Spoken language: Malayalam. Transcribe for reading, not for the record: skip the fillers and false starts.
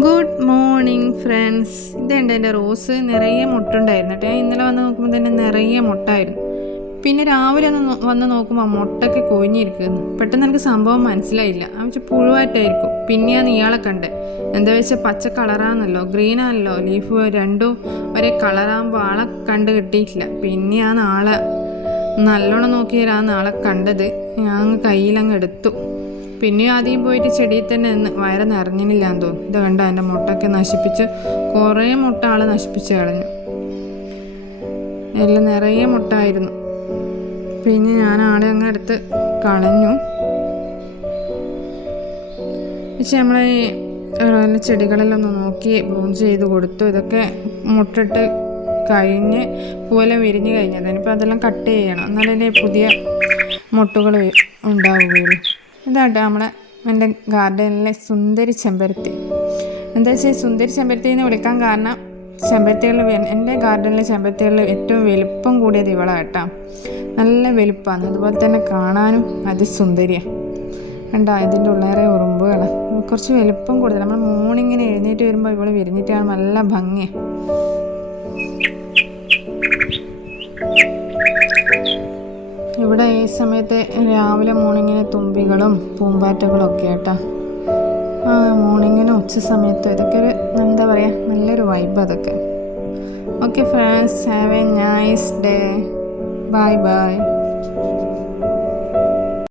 Good morning friends. ഇതുണ്ട് എൻ്റെ റോസ് നിറയെ മുട്ടുണ്ടായിരുന്നു കേട്ടോ. ഇന്നലെ വന്ന് നോക്കുമ്പോൾ തന്നെ നിറയെ മുട്ടായിരുന്നു. പിന്നെ രാവിലെ വന്ന് നോക്കുമ്പോൾ മുട്ടൊക്കെ കൊഴിഞ്ഞിരിക്കുന്നു. പെട്ടെന്ന് എനിക്ക് സംഭവം മനസ്സിലായില്ല. വെച്ചാൽ പുഴുവായിട്ടായിരിക്കും. പിന്നെയാണ് ഇയാളെ കണ്ടത്. എന്താ വെച്ചാൽ പച്ച കളറാണല്ലോ, ഗ്രീനാണല്ലോ ലീഫ്, രണ്ടും ഒരേ കളറാകുമ്പോൾ ആളെ കണ്ട് കിട്ടിയിട്ടില്ല. പിന്നെയാണ് ആളെ നല്ലോണം നോക്കിയാലാണ് ആളെ കണ്ടത്. ഞാൻ കയ്യിലങ്ങ് എടുത്തു. പിന്നെ ആദ്യം പോയിട്ട് ചെടിയിൽ തന്നെ വയറ് നിറഞ്ഞില്ലാന്ന് തോന്നുന്നു. ഇത് കണ്ട എൻ്റെ മുട്ടൊക്കെ നശിപ്പിച്ച്, കുറേ മുട്ട ആൾ നശിപ്പിച്ച് കളഞ്ഞു. എല്ലാം നിറയെ മുട്ടായിരുന്നു. പിന്നെ ഞാൻ ആളെ അങ്ങ് എടുത്ത് കളഞ്ഞു. പക്ഷെ നമ്മളെ ചെടികളെല്ലാം ഒന്ന് നോക്കി പ്രൂൺ ചെയ്ത് കൊടുത്തു. ഇതൊക്കെ മുട്ടിട്ട് കഴിഞ്ഞ് പോലെ വിരിഞ്ഞ് കഴിഞ്ഞത്. ഇനിയിപ്പോൾ അതെല്ലാം കട്ട് ചെയ്യണം, എന്നാലേ പുതിയ മുട്ടുകൾ ഉണ്ടാവുകയുള്ളൂ. ഇതാട്ടോ എൻ്റെ ഗാർഡനിലെ സുന്ദരി ചെമ്പരത്തി. എന്താ വെച്ചാൽ സുന്ദരി ചെമ്പരത്തി എന്ന് വിളിക്കാൻ കാരണം, എൻ്റെ ഗാർഡനിലെ ചെമ്പരത്തികളിൽ ഏറ്റവും വലുപ്പം കൂടിയത് ഇവളാട്ടോ. നല്ല വലുപ്പമാണ്, അതുപോലെ തന്നെ കാണാനും അതിസുന്ദരിയാണ്. കണ്ടോ, ഇതിൻ്റെ ഉള്ളേറെ ഉറുമ്പുകൾ, കുറച്ച് വലുപ്പം കൂടുതൽ. നമ്മൾ മോർണിങ്ങിന് എഴുന്നേറ്റ് വരുമ്പോൾ ഇവൾ വിരിഞ്ഞിട്ടാണ് നല്ല ഭംഗിയാണ്. ഇവിടെ ഈ സമയത്ത് രാവിലെ മോർണിങ്ങിന് തുമ്പികളും പൂമ്പാറ്റകളും ഒക്കെ കേട്ടോ. മോർണിങ്ങിനും ഉച്ച സമയത്തും ഇതൊക്കെ ഒരു എന്താ പറയുക, നല്ലൊരു വൈബ് അതൊക്കെ. Okay friends, have A nice day. Bye bye.